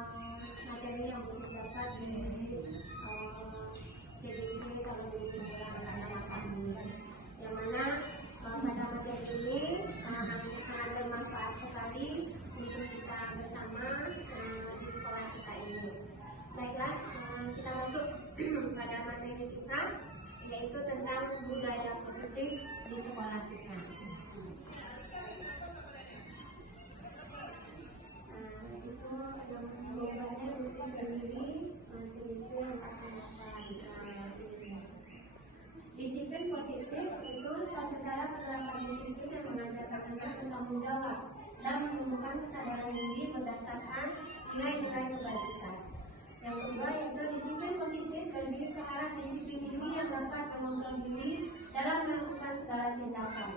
materi yang Bukis dapat di CDP kalau di anak-anak kami, yang mana pada materi ini sangat bermanfaat sekali untuk kita bersama di sekolah kita ini. Baiklah, kita masuk pada materi kita, yaitu tentang budaya positif di sekolah kita. Itu ada gambarnya untuk sendiri, sedikit yang akan disiplin positif itu suatu cara penerapan disiplin yang mengajarkan anak bertanggung jawab dan menumbuhkan kesadaran diri berdasarkan nilai-nilai kebajikan. Yang kedua yaitu disiplin positif lebih ke arah disiplin diri yang dapat mengontrol diri dalam melakukan segala tindakan.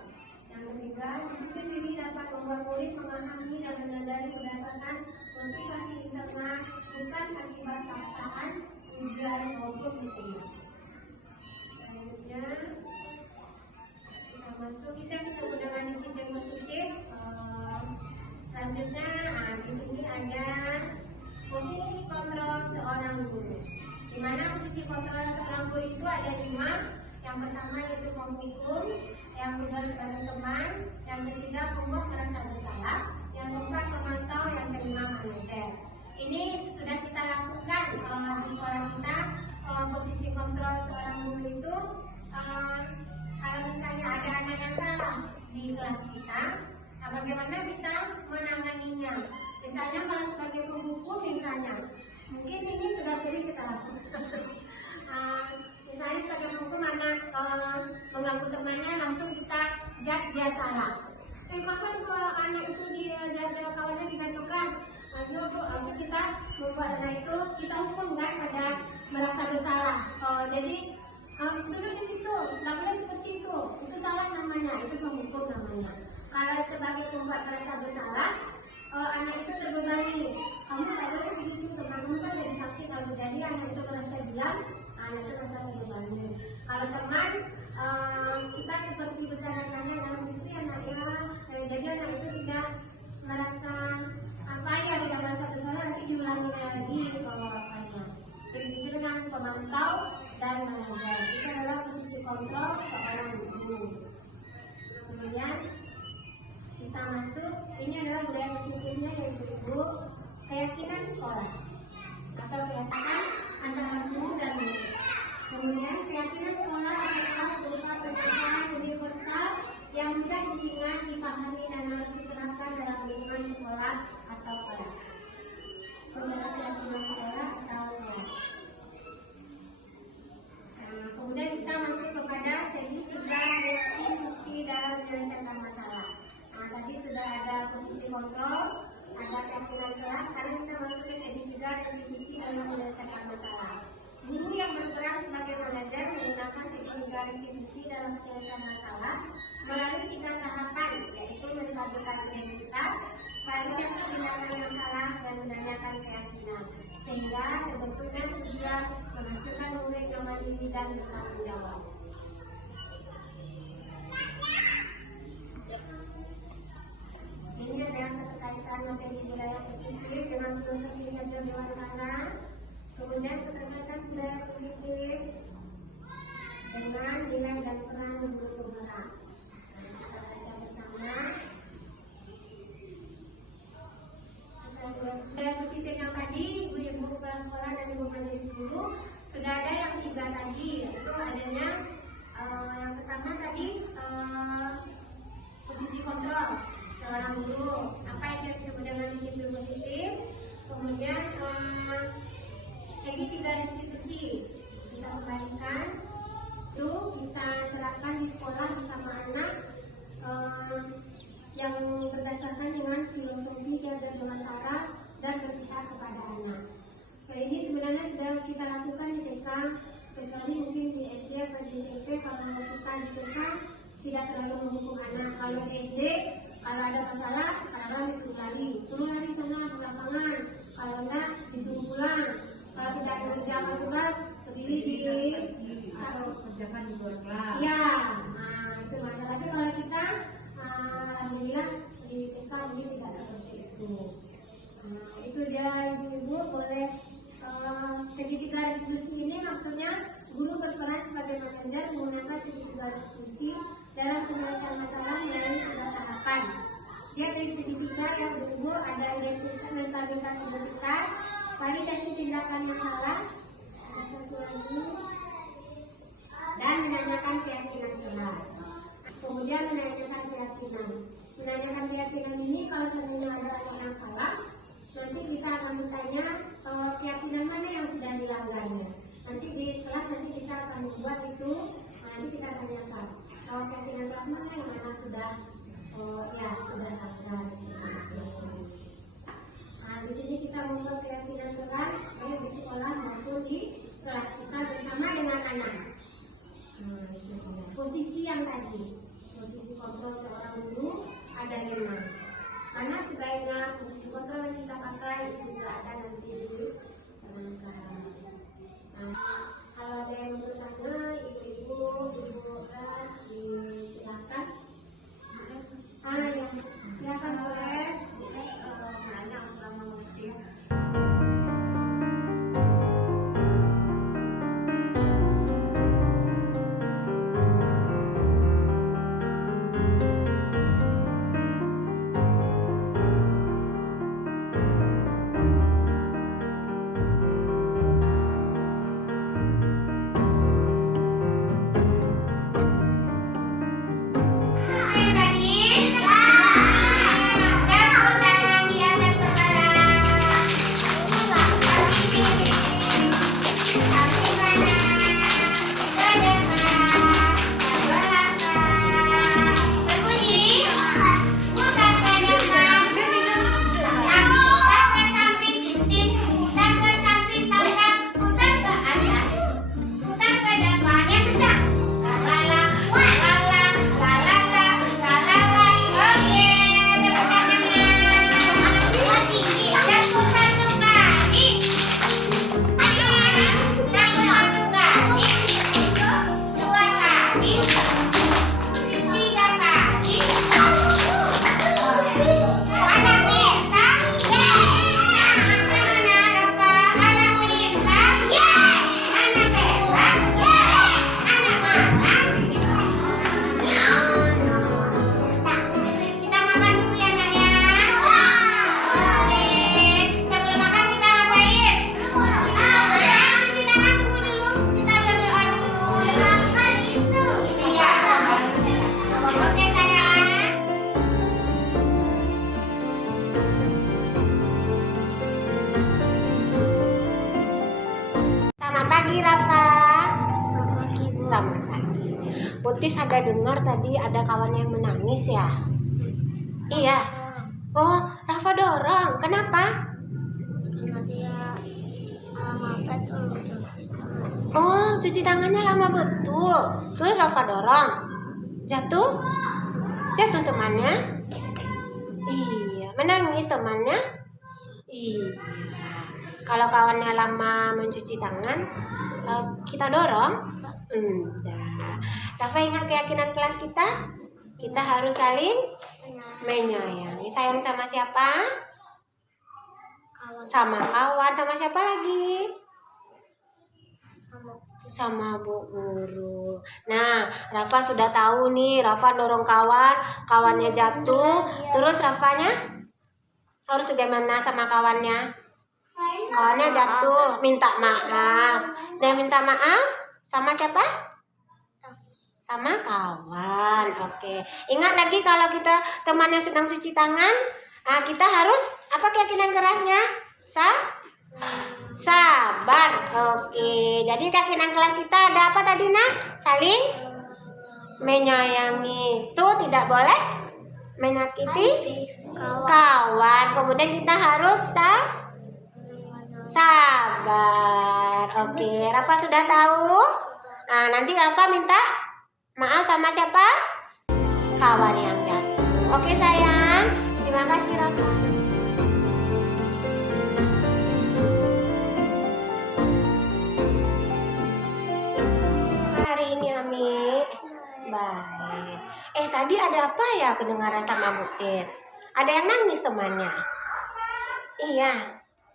Yang ketiga, disiplin diri dapat membuat murid memahami dan menyadari berdasarkan motivasi internal, bukan akibat paksaan, ujian maupun diterima. Selanjutnya kita masuk, kita disebut dengan disiplin positif. Selanjutnya, di sini ada posisi kontrol seorang guru. Di mana posisi kontrol seorang guru itu ada 5. Yang pertama yaitu menghukum, yang kedua sebagai teman, yang ketiga membuat merasa bersalah, yang keempat memantau, yang kelima manajer. Ini sudah kita lakukan di sekolah kita. Posisi kontrol seorang guru itu kalau misalnya ada anak yang salah di kelas kita, bagaimana kita menanganinya? Misalnya kalau sebagai penghukum misalnya, mungkin ini sudah sering kita lakukan. Misalnya sebagai penghukum anak mengganggu temannya, langsung kita judge dia salah. Kapan anak itu dia kawannya dijatuhkan? Langsung kita membuat anak itu kita hukum kan pada merasa bersalah. Jadi duduk di situ, nggak boleh seperti itu salah namanya, itu penghukum namanya. Kalau sebagai membuat merasa bersalah, anak itu terbebani. Kamu tak boleh begitu, temanmu kan jadi sakit, kalau jadi anak itu merasa diam, anak itu merasa terbebani. Kalau teman, kita seperti bercanda-canda dalam diri anaknya, jadi anak itu tidak merasa tidak merasa bersalah, nanti diulangi lagi apanya. Begitu dengan pemantau dan mengajar. Itu adalah posisi kontrol seorang guru. Kemudian kita masuk, ini adalah budaya disiplinnya yaitu keyakinan sekolah atau keyakinan antara guru dan murid. Kemudian keyakinan sekolah adalah berupa kepercayaan universal yang mudah diingat, dipahami dan harus diterapkan dalam lingkungan sekolah atau kelas. Kemudian keyakinan sekolah atau kelas. Kemudian kita masuk kepada segi 3 institusi dalam menyelesaikan masalah. Tadi sudah ada posisi kontrol, ada keyakinan kelas. Sekarang kita masuk ke segi 3 institusi dalam menyelesaikan masalah. Guru yang berperan sebagai manajer menggunakan segi 3 institusi dalam menyelesaikan masalah melalui 3 tahapan, yaitu menstabilkan identitas, validasi tindakan masalah, dan menanyakan keyakinan, sehingga terbentuknya tujuan menghasilkan murid yang mandiri dan bertanggung jawab. Ini adalah keterkaitan materi budaya positif dengan filosofi kinerja dewan anak. Kemudian keterkaitan budaya positif dengan nilai dan peran guru penggerak. Kita baca bersama. Budaya positif yang tadi, ibu-ibu kepala sekolah dan ibu majelis guru sudah ada yang 3 tadi, yaitu adanya yang pertama tadi posisi kontrol seorang guru, apa yang disebut dengan disiplin positif. Kemudian segi 3 institusi kita kembalikan, itu kita terapkan di sekolah bersama anak yang berdasarkan dengan filosofi kinerja dewan dan berpihak kepada anak. Ini sebenarnya sudah kita lakukan di TK, kecuali mungkin di SD atau di SMP. Kalau kita di TK tidak terlalu menghukum anak. Kalau di SD, kalau ada masalah, kadang-kadang suruh lari sana ke lapangan. Kalau enggak, disuruh pulang. Kalau tidak ada kerjaan tugas, berdiri di atau kerjakan di luar kelas. Ya, itu ada. Tapi kalau kita, alhamdulillah di TK ini tidak seperti itu. Itu dia ibu-ibu boleh segitiga restitusi ini maksudnya guru berperan sebagai manajer menggunakan segitiga restitusi dalam penyelesaian masalah melalui 3 tahapan. Dia dari segitiga yang berhubung ada identitas, stabilitas identitas, validasi tindakan yang salah, ada satu lagi, dan menanyakan keyakinan kelas. Kemudian menanyakan keyakinan. Menanyakan keyakinan ini kalau seandainya ada yang salah, nanti kita akan bertanya keyakinan mana yang sudah dilanggarnya. Nanti di kelas nanti kita akan membuat itu, nanti kita tanyakan keyakinan kelas mana yang memang sudah sudah langgar. Nah, di sini kita membuat keyakinan kelas baik di sekolah maupun di kelas kita bersama dengan anak. Posisi yang tadi, posisi kontrol seorang guru ada 5. Karena sebaiknya posisi kontrol yang kita pakai itu juga ada nanti di penangkaran. Nah, kalau ada yang bertanya, ibu silakan. Ya, silakan boleh. Nanya kurang mengerti. Putis ada dengar tadi ada kawan yang menangis ya? Iya. Oh, Rafa dorong. Kenapa? Karena dia lama betul. Oh, cuci tangannya lama betul. Terus Rafa dorong. Jatuh? Jatuh temannya? Iya. Menangis temannya? Iya. Kalau kawannya lama mencuci tangan, kita dorong? Enggak. Rafa ingat keyakinan kelas kita? Kita harus saling menyayangi. Sayang sama siapa? Sama kawan. Sama siapa lagi? Sama Bu Guru. Nah, Rafa sudah tahu nih. Rafa dorong kawan, kawannya jatuh. Terus Rafanya harus bagaimana sama kawannya? Kawannya jatuh, minta maaf. Dan minta maaf sama siapa? Sama kawan. Oke. Ingat lagi kalau kita temannya sedang cuci tangan, kita harus apa keyakinan kerasnya? Sabar. Oke. Jadi keyakinan kelas kita ada apa tadi, Nak? Saling menyayangi. Itu tidak boleh menyakiti kawan. Kemudian kita harus sabar. Oke. Rafa sudah tahu? Nah, nanti Rafa minta maaf sama siapa? Kawan yang jatuh. Oke sayang. Terima kasih Rafa. Hari ini Ami. Baik. Tadi ada apa ya kedengaran sama Mutis? Ada yang nangis temannya? Iya.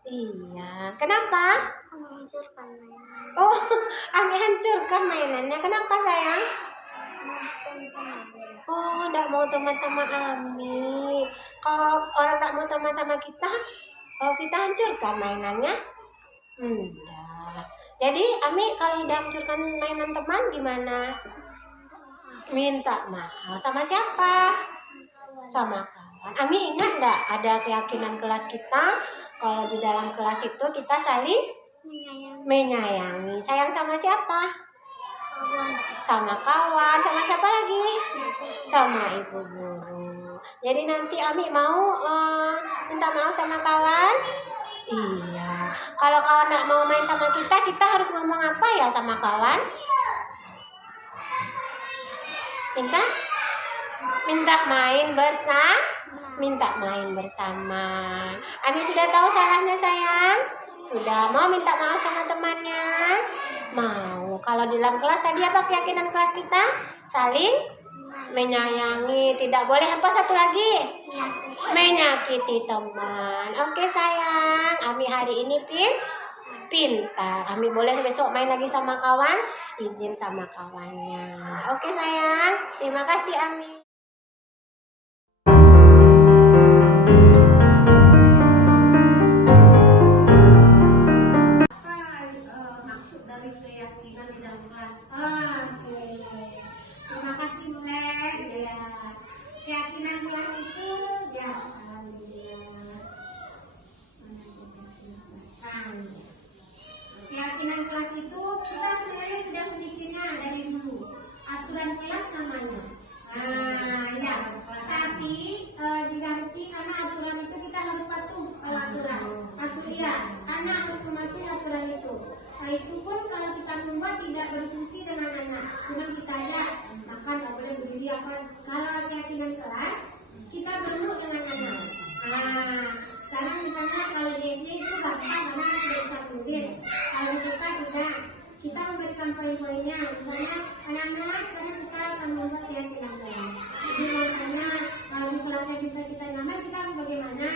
Iya. Kenapa? Menghancurkan mainan. Oh, Ami hancurkan mainannya. Kenapa sayang? Oh, enggak mau teman sama Ami. Kalau orang enggak mau teman sama kita, oh kita hancurkan mainannya? Enggak. Jadi Ami kalau udah hancurkan mainan teman gimana? Minta maaf. Sama siapa? Sama kawan. Ami ingat enggak ada keyakinan kelas kita kalau di dalam kelas itu kita saling menyayangi. Sayang sama siapa? Sama kawan. Sama siapa lagi? Sama ibu guru. Jadi nanti Ami mau minta maaf sama kawan? Iya. Kalau kawan nggak mau main sama kita, kita harus ngomong apa ya sama kawan? Minta main bersama. Ami sudah tahu salahnya sayang? Sudah mau minta maaf sama temannya? Mau. Kalau di dalam kelas tadi apa keyakinan kelas kita? Saling menyayangi. Tidak boleh apa satu lagi? Menyakiti teman. Oke sayang. Ami hari ini pintar. Ami boleh besok main lagi sama kawan? Izin sama kawannya. Oke sayang. Terima kasih Ami. Maksud dari keyakinan di dalam kelas. Oke. Terima kasih Bu Les. Ya. Keyakinan kelas itu ya keyakinan kelas itu kita sebenarnya sudah memilikinya dari dulu. Aturan kelas namanya. Ya. Tapi diganti karena aturan itu kita harus patuh kalau aturan. Karena harus mematuhi aturan itu. Itu pun kalau kita membuat tidak berdiskusi dengan anak, cuma kita aja makan nggak boleh berdiri apa. Kalau keyakinan kelas kita bertemu dengan anak. Sekarang misalnya kalau di SD itu bapak anak sudah bisa tulis. Kalau kita tidak, kita memberikan poin-poinnya. Misalnya anak-anak sekarang kita akan membuat keyakinan kelas. Jadi makanya kalau di kelasnya bisa kita nambah, kita harus bagaimana?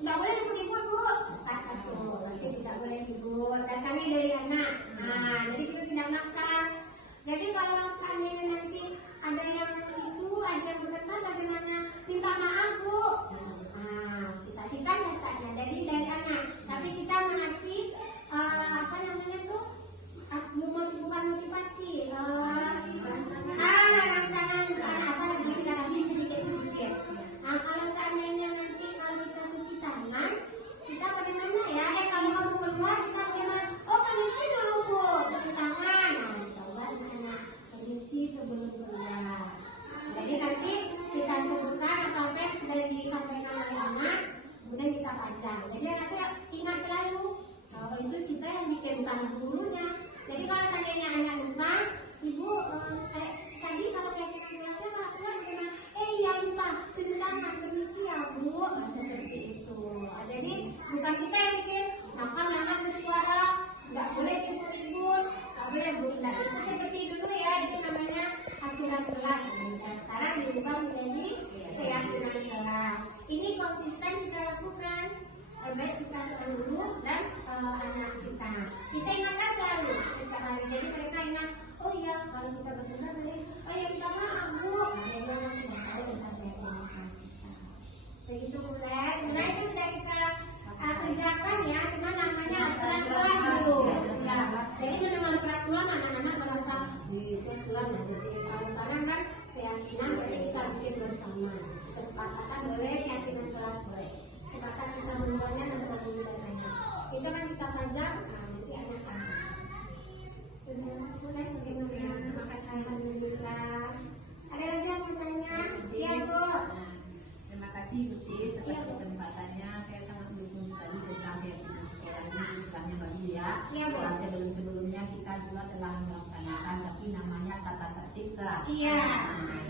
Tidak boleh ribut-ribut Bu. Satu. Itu tidak boleh ribut. Datangnya dari anak. Jadi kita tidak maksa. Jadi kalau seandainya nanti ada yang itu, ada yang berkata bagaimana? Minta maaf Bu. Kita catatnya. Jadi dari anak. Tapi kita mengasih apa namanya tuh? Bukan motivasi. Rangsangan apa lagi kita kasih sedikit-sedikit. Kalau seandainya nanti kalau kita cuci tangan, kita bagaimana ya? Kalau kamu keluar kita bagaimana? Oh permisi dulu Bu, cuci tangan. Kita buat di sana permisi sebelum keluar. Jadi nanti kita sebutkan apa yang sudah disampaikan oleh anak, kemudian kita pajang. Jadi anaknya ingat selalu bahwa itu kita yang bikin bukan gurunya. Jadi kalau seandainya anak lupa, Ibu tadi kalau kayak kelasnya kalau keluar bagaimana? Iya lupa, cuci tangan permisi ya Bu. Seperti itu. Jadi bukan kita yang bikin makan anak bersuara, nggak boleh ribut-ribut, nggak boleh bunda. Seperti dulu ya, itu namanya aturan kelas. Dan sekarang diubah menjadi keyakinan kelas. Ini konsisten kita lakukan. Baik kita dulu dan anak kita. Kita ingatkan selalu setiap hari. Jadi mereka ingat, oh iya kalau kita bertemu tadi, oh iya minta maaf Bu. Mereka masih nggak tahu tentang keyakinan kelas kita. Begitu Bu Les. Nah itu sudah kita kerjakan ya. Cuma namanya aturan kelas dulu. Ya. Jadi mendengar peraturan anak-anak merasa di peraturan. Jadi kalau sekarang kan keyakinan berarti kita bikin bersama. Kesepakatan boleh, keyakinan kelas boleh. Sepakat kita membuatnya dan mengumpulkannya. Itu kan kita pajang, nanti anak kan. Sudah sebelumnya, terima kasih alhamdulillah. Ada lagi yang bertanya? Iya Bu. Terima kasih Bu Tis atas kesempatannya. Saya sangat mendukung sekali tentang keyakinan sekolah ini, bukannya baru ya. Iya Bu. Sebelum-sebelumnya kita juga telah melaksanakan, tapi namanya tata tertib kelas. Iya.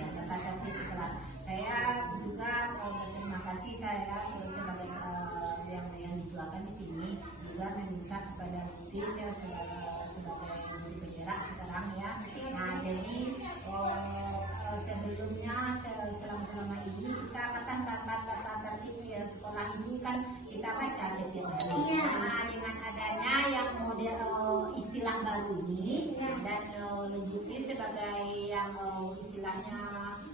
Ya, tata tertib kelas. Saya juga berterima kasih saya sebagai yang dituakan di sini juga meminta kepada Bu Tis sebagai guru bergerak sekarang ya. Nah jadi sebelumnya selama ini kita katakan tata tertib ya sekolah ini kan kita baca setiap hari. sebagai yang istilahnya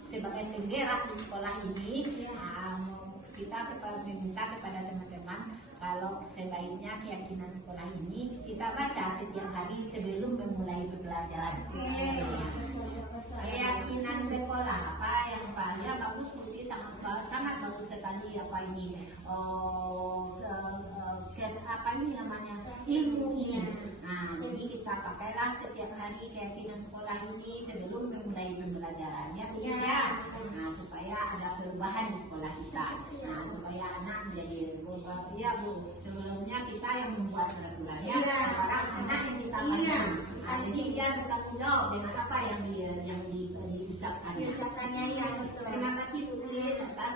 sebagai penggerak di sekolah ini, kita meminta kepada teman-teman kalau sebaiknya keyakinan sekolah ini kita baca setiap hari sebelum memulai pembelajaran. Keyakinan sekolah apa yang bagus, ini sangat bagus sekali apa ini apa ini namanya ilmu ini. Nah, jadi kita pakailah setiap hari keyakinan sekolah ini sebelum memulai pembelajaran ya, Nah, supaya ada perubahan di sekolah kita. Nah, supaya anak menjadi ya Bu, sebelumnya kita yang membuat peraturan ya, sekarang anak yang kita baca. Jadi dia bertanggung jawab dengan apa yang diucapkannya ya. Terima kasih Bu Tulis atas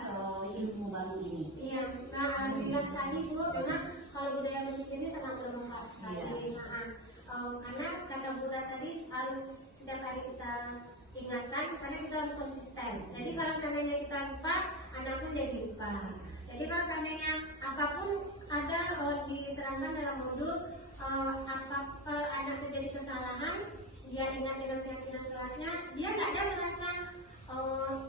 ilmu baru ini. Iya, nah alhamdulillah sekali Bu, memang kalau budaya musik ini sangat bermanfaat sekali. Karena kata Bu tadi harus setiap hari kita ingatkan, karena kita harus konsisten. Jadi kalau seandainya kita lupa, anak pun jadi lupa. Jadi kalau seandainya apapun ada diterangkan dalam modul, anak terjadi kesalahan, dia ingat dengan keyakinan kelasnya, dia tidak ada merasa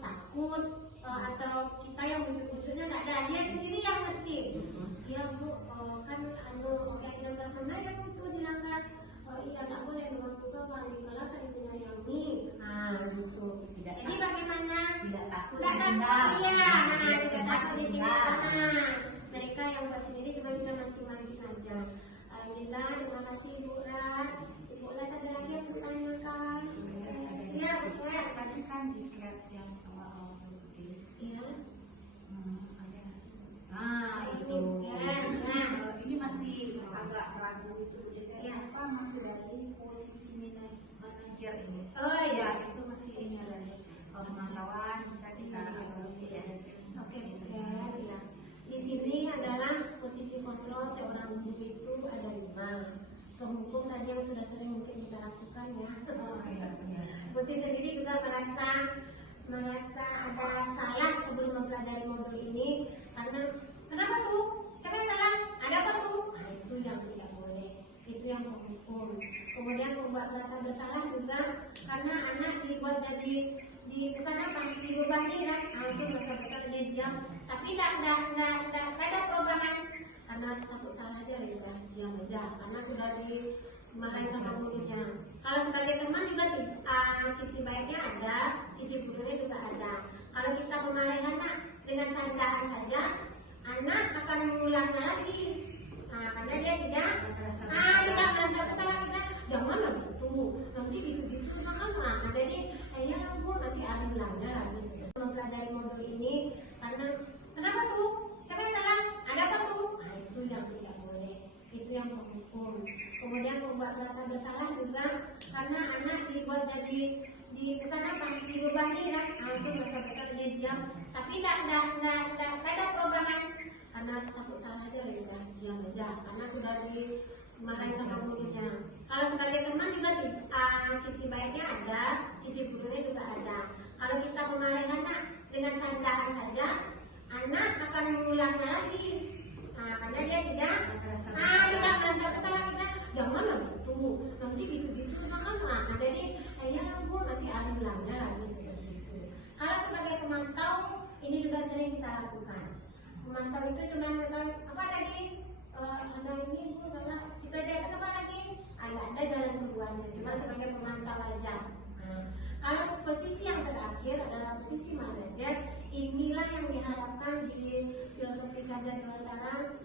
takut atau kita yang bujuk-bujuknya tidak ada, dia sendiri yang ngerti. Dia Bu, kan keyakinan kelas mana yang itu dilanggar. Iya, tidak boleh melakukan wali kelas yang menyayangi. Nah, gitu. Jadi bagaimana? Tidak takut. Tidak takut. Iya, tidak takut ditinggal. Mereka yang buat sendiri cuma kita mancing-mancing aja. Alhamdulillah, terima kasih Bu Rat. Ibu Rat ada lagi yang ditanyakan? Iya, Bu saya Tadi kan di slide yang awal iya. Itu. Ini masih agak ragu itu. Biasanya apa masih dari posisi manajer ini? Oh iya. Itu masih ini ada pemantauan bisa kita Oke, ya. Di sini adalah posisi kontrol seorang guru itu ada 5. Kehukum tadi yang sudah sering mungkin kita lakukan ya. Putih sendiri juga merasa ada salah sebelum mempelajari modul ini, karena kenapa tuh? Siapa yang salah? Ada apa tuh? Nah, itu yang tidak boleh. Itu yang menghukum. Kemudian membuat merasa bersalah juga karena anak dibuat jadi bukan apa, dibebani kan? Itu merasa bersalah, dia diam. Tapi tidak ada perubahan karena takut salah dia juga diam aja. Karena sudah dimarahin sama gurunya. Kalau sebagai teman juga sisi baiknya ada, sisi buruknya juga ada. Kalau kita memarahi anak dengan candaan saja, anak akan mengulangnya lagi. Karena dia tidak merasa bersalah, kita jangan lagi tunggu nanti gitu nah, jadi akhirnya Bu nanti ada melanggar gitu. Mempelajari modul ini karena kenapa tuh? Siapa yang salah? Ada apa tuh? Nah, itu yang tidak boleh, itu yang menghukum. Kemudian membuat merasa bersalah juga karena anak dibuat jadi bukan apa, dibebani kan? Itu merasa bersalah, dia diam. Tapi tidak ada perubahan karena takut salah dia juga diam aja. Karena sudah dimarahin sama gurunya. Kalau sebagai teman juga sisi baiknya ada, sisi buruknya juga ada. Kalau kita memarahi anak dengan candaan saja, anak akan mengulangnya lagi. Karena dia tidak merasa bersalah, kita jangan lagi tunggu nanti gitu nah, jadi akhirnya Bu nanti ada melanggar seperti itu. Kalau sebagai pemantau ini juga sering kita lakukan. Pemantau itu cuma apa tadi? Ada ini Bu salah. Kita lihat apa lagi? Ada jalan keluarnya. Cuma sebagai pemantau aja. Kalau posisi yang terakhir adalah posisi manajer. Inilah yang diharapkan di filosofi kajian kelantaran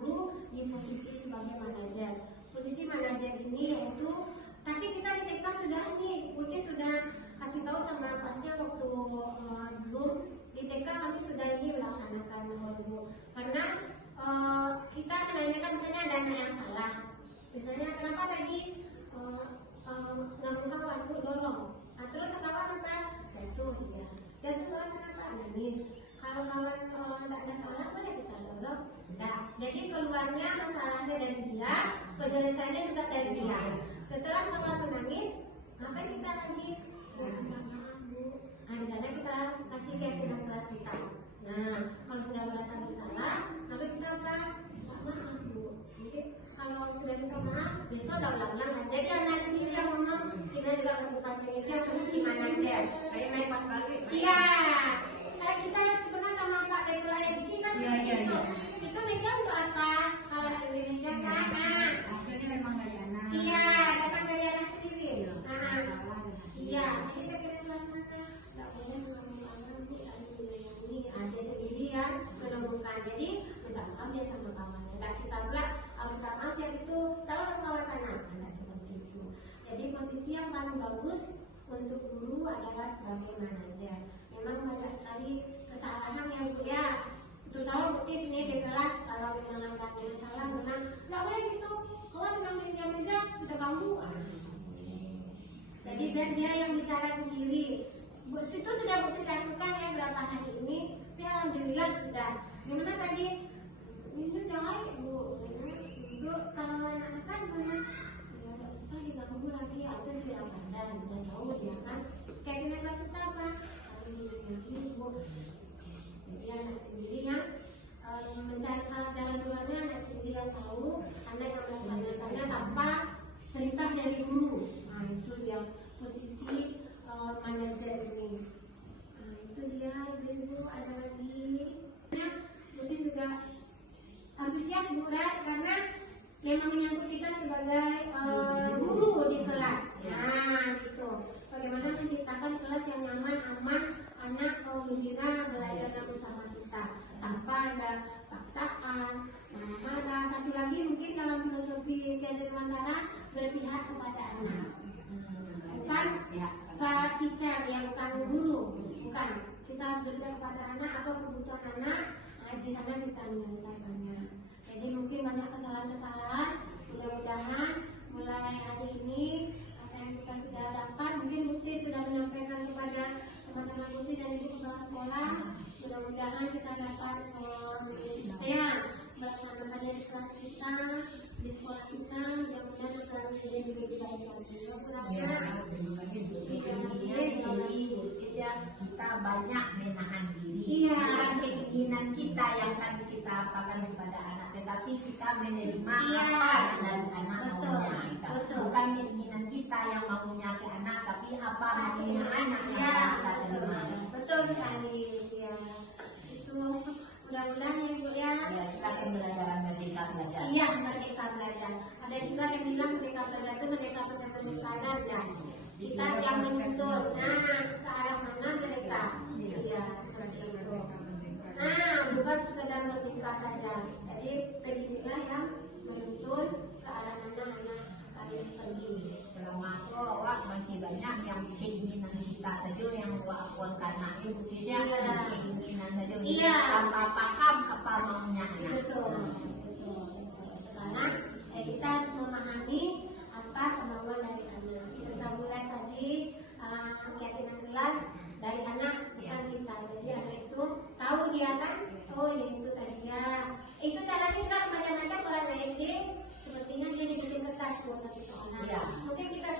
guru di posisi sebagai manajer. Posisi manajer ini yaitu, tapi kita di TK sudah nih, Putih sudah kasih tahu sama pasnya waktu Zoom di TK kami sudah ini melaksanakan modul. Karena kita menanyakan misalnya ada anak yang salah, misalnya kenapa tadi nggak kawan tuh dorong, terus kawan apa jatuh dia, jatuh kawan kenapa nangis. Kalau kawan tidak ada salah boleh kita dorong. Nah, jadi keluarnya masalahnya dari dia, penjelasannya juga dari dia. Setelah kawan menangis, maka kita lagi maaf Bu. Nah, di sana kita kasih keyakinan kelas kita. Nah, kalau sudah merasa bersalah, maka kita maaf Bu. Jadi kalau sudah minta maaf, besok ulang-ulang. Jadi anak sendiri yang ngomong, kita juga lakukan Iya, kita sebenarnya sama Pak Ketua MC kan Iya, iya, itu. iya. Itu meja untuk apa? Kalau di meja kan, nah, Hasilnya memang dari anak. iya, datang dari anak sendiri. Nah, iya, jadi kita kirim kelas mana? Nggak boleh mengambil untuk saling menyayangi. Ada sendiri yang menemukan. Jadi minta maaf dia sama kawannya. Dan kita pula minta maaf siapa itu kalau sama kawan anak. Nah, seperti itu. Jadi posisi yang paling bagus untuk guru adalah sebagai manajer. Memang banyak sekali kesalahan yang dia terutama bukti sini di kelas kalau memang ada yang salah memang nggak boleh gitu. Kalau sedang meja kita ganggu. Jadi biar dia yang bicara sendiri. Situ sudah bukti saya lakukan ya berapa hari ini. Tapi alhamdulillah sudah. Gimana tadi? Ini jangan bu. Bu kalau anak-anak kan mana? Ya nggak bisa diganggu lagi. Ya itu silakan dan tahu dia kan. Kayak gini kelas kita apa? Ini bu. Jadi anak sendiri yang mencari jalan keluarnya anak sendiri yang tahu. Anak yang melaksanakannya tanpa perintah dari guru. Nah itu dia posisi manajer ini. Nah itu dia ibu-ibu ada lagi. Nah Putih sudah antusias bukan karena memang menyangkut kita sebagai guru di kelas. Nah gitu. Bagaimana menciptakan kelas yang nyaman, aman, anak gembira belajar bersama kita tanpa ada paksaan, marah-marah. Satu lagi mungkin dalam filosofi Kiai Mandara berpihak kepada anak. Bukan para teacher yang bukan guru, bukan. Kita harus berpihak kepada anak atau kebutuhan anak. Nah, di sana kita menyelesaikannya. Jadi mungkin banyak kesalahan-kesalahan. Mudah-mudahan mulai hari ini apa yang kita sudah dapat, mungkin Bukti sudah menyampaikan kepada teman-teman Bukti dan ibu kepala sekolah. Mudah-mudahan kita dapat melaksanakannya di kelas kita, di sekolah kita. Mudah-mudahan akan menjadi lebih baik lagi. Terima kasih Bu. Ini kita banyak menahan diri. Iya. Bukan keinginan kita yang akan kita apakan kepada anak, tetapi kita menerima Iya. apa dari anak Betul. maunya kita. Betul. Bukan keinginan kita yang maunya ke anak, tapi apa maunya anak yang Iya, kita terima. betul sekali. Ya. Itu mudah-mudahan ya Bu ya. Ya, kita pembelajaran merdeka belajar. Iya, merdeka belajar. Ada juga yang bilang merdeka belajar itu merdeka belajar. Kita yang menuntut. Nah, ke arah mana mereka? Iya, seperti itu. Nah, bukan sekedar merdeka saja. Jadi beginilah yang menuntut ke arah mana anak kalian pergi. Selama awak masih banyak yang keinginan kita saja yang awak karena Indonesia Iya. keinginan saja Iya. tanpa paham apa maunya anak. Betul. Sekarang kita harus memahami apa kemauan dari anak. Kita mulai tadi keyakinan kelas dari anak bukan kita. Jadi anak itu tahu dia kan, oh ya itu tadi dia. Itu caranya kan macam-macam orang SD. Sepertinya dia dibikin kertas buat satu soalan. Iya. Mungkin kita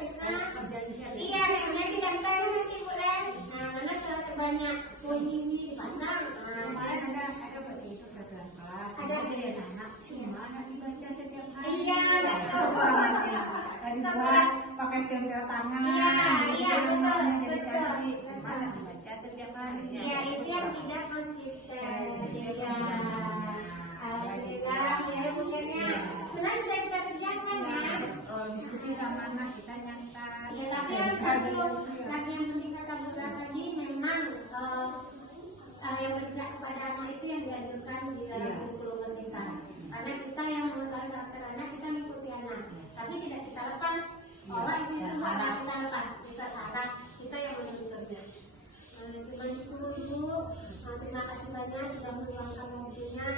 iya, yang tidak tahu nanti boleh. Nah, mana soal terbanyak, oh ini dipasang. Ada seperti itu peraturan kelas. Ada. Jadi anak cuma anak dibaca setiap hari. Iya, betul. Tadi buat pakai stempel tangan. Iya, betul, Jadi betul. cantik. Cuma anak dibaca setiap hari. Iya, itu yang tidak konsisten. Ya, alhamdulillah ya bukannya. Sebenarnya sudah kita kerjakan ya. Diskusi sama anak kita nyantai. Ya, tapi yang satu lagi yang penting kata Bunda tadi memang yang berpihak kepada anak itu yang dianjurkan di dalam kurikulum kita. Karena kita yang mengetahui karakter anak, kita mengikuti anak. Tapi tidak kita lepas. Orang itu anak kita lepas. Kita harap kita yang menentukannya. Cuma itu Ibu. Terima kasih banyak sudah meluangkan waktunya.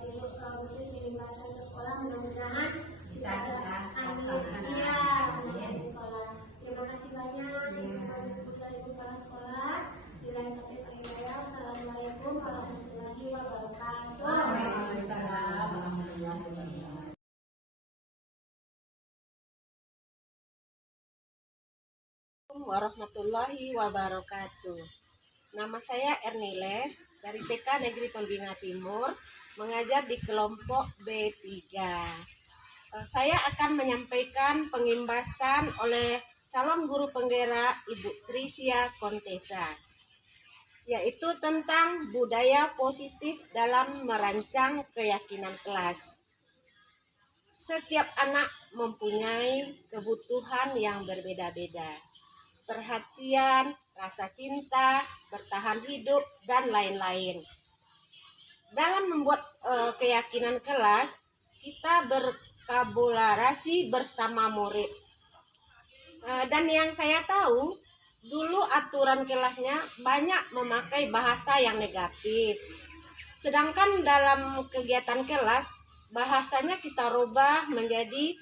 Ibu Bukti melibatkan ke sekolah. Mudah-mudahan Bisa kita laksanakan. Iya, di sekolah. Terima kasih banyak. Terima kasih dari kepala sekolah. Di lain topik saya. Assalamualaikum warahmatullahi wabarakatuh. Waalaikumsalam warahmatullahi wabarakatuh. Warahmatullahi wabarakatuh. Nama saya Erniles dari TK Negeri Pembina Timur, mengajar di kelompok B3. Saya akan menyampaikan pengimbasan oleh calon guru penggerak Ibu Trisya Kontesa, yaitu tentang budaya positif dalam merancang keyakinan kelas. Setiap anak mempunyai kebutuhan yang berbeda-beda, perhatian, rasa cinta, bertahan hidup, dan lain-lain. Dalam membuat keyakinan kelas, kita berkolaborasi bersama murid. Dan yang saya tahu, dulu aturan kelasnya banyak memakai bahasa yang negatif. Sedangkan dalam kegiatan kelas, bahasanya kita rubah menjadi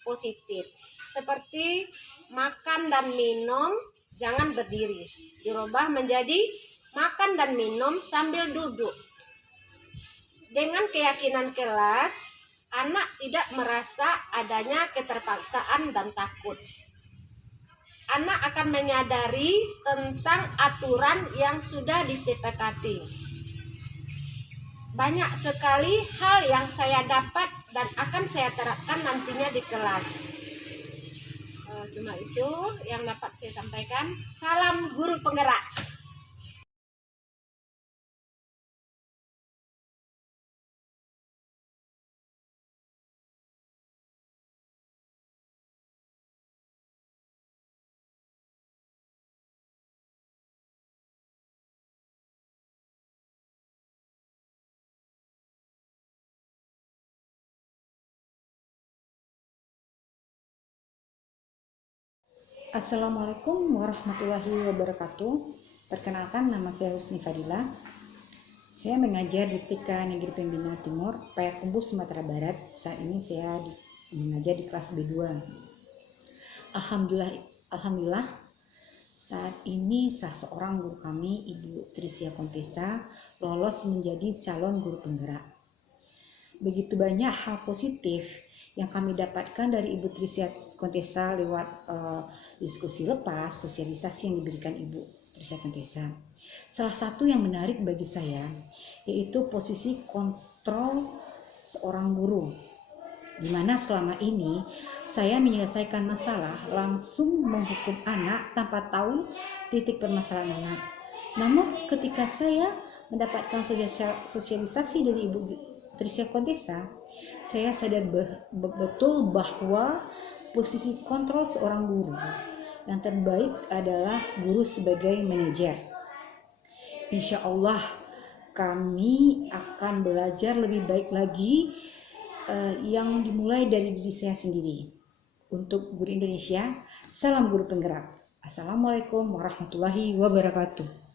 positif. Seperti makan dan minum jangan berdiri, dirubah menjadi makan dan minum sambil duduk. Dengan keyakinan kelas, anak tidak merasa adanya keterpaksaan dan takut. Anak akan menyadari tentang aturan yang sudah disepakati. Banyak sekali hal yang saya dapat dan akan saya terapkan nantinya di kelas. Cuma itu yang dapat saya sampaikan. Salam guru penggerak. Assalamualaikum warahmatullahi wabarakatuh. Perkenalkan, nama saya Husni Fadila. Saya mengajar di TK Negeri Pembina Timur, Payakumbuh, Sumatera Barat. Saat ini saya mengajar di kelas B2. Alhamdulillah, saat ini salah seorang guru kami, Ibu Trisya Kontesa, lolos menjadi calon guru penggerak. Begitu banyak hal positif yang kami dapatkan dari Ibu Trisya Kontesa lewat diskusi lepas, sosialisasi yang diberikan Ibu Trisya Kontesa. Salah satu yang menarik bagi saya yaitu posisi kontrol seorang guru, di mana selama ini saya menyelesaikan masalah langsung menghukum anak tanpa tahu titik permasalahan anak. Namun ketika saya mendapatkan sosialisasi dari Ibu Trisya Kontesa, saya sadar betul bahwa posisi kontrol seorang guru yang terbaik adalah guru sebagai manajer. Insya Allah kami akan belajar lebih baik lagi yang dimulai dari diri saya sendiri. Untuk guru Indonesia, salam guru penggerak. Assalamualaikum warahmatullahi wabarakatuh.